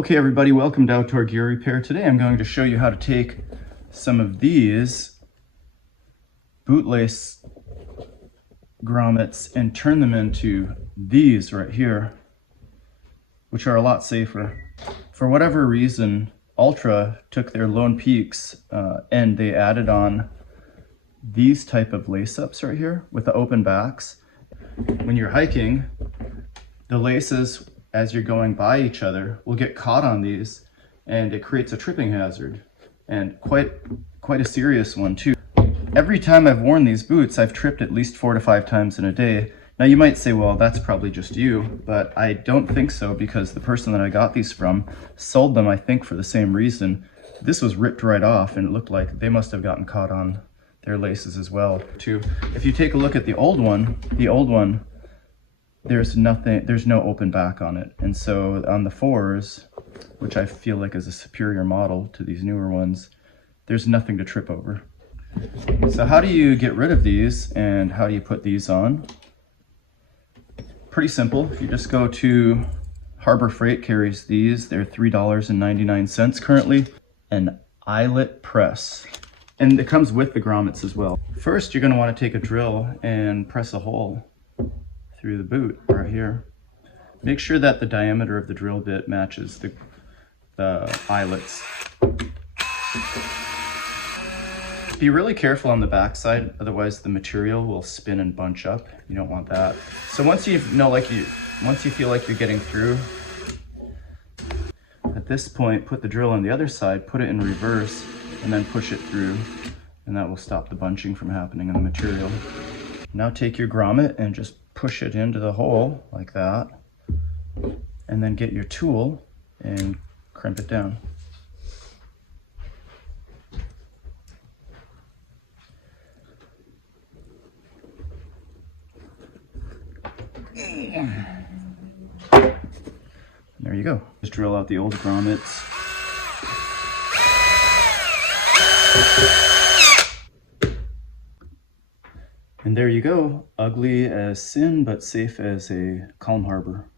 Okay everybody, welcome to Outdoor Gear Repair. Today I'm going to show you how to take some of these bootlace grommets and turn them into these right here, which are a lot safer. For whatever reason, Ultra took their Lone Peaks and they added on these type of lace-ups right here with the open backs. When you're hiking, the laces, as you're going by each other, will get caught on these and it creates a tripping hazard, and quite a serious one too. Every time I've worn these boots, I've tripped at least 4 to 5 times in a day. Now you might say, well, that's probably just you, but I don't think so, because the person that I got these from sold them, I think, for the same reason. This was ripped right off and it looked like they must have gotten caught on their laces as well too. If you take a look at the old one, there's no open back on it. And so on the 4s, which I feel like is a superior model to these newer ones, there's nothing to trip over. So how do you get rid of these and how do you put these on? Pretty simple. If you just go to Harbor Freight carries these, they're $3.99 currently, an eyelet press. And it comes with the grommets as well. First, you're going to want to take a drill and press a hole through the boot right here. Make sure that the diameter of the drill bit matches the eyelets. Be really careful on the back side, otherwise the material will spin and bunch up. You don't want that. So once you feel like you're getting through, at this point, put the drill on the other side, put it in reverse, and then push it through, and that will stop the bunching from happening in the material. Now take your grommet and just push it into the hole like that, and then get your tool and crimp it down. There you go. Just drill out the old grommets. And there you go. Ugly as sin, but safe as a calm harbor.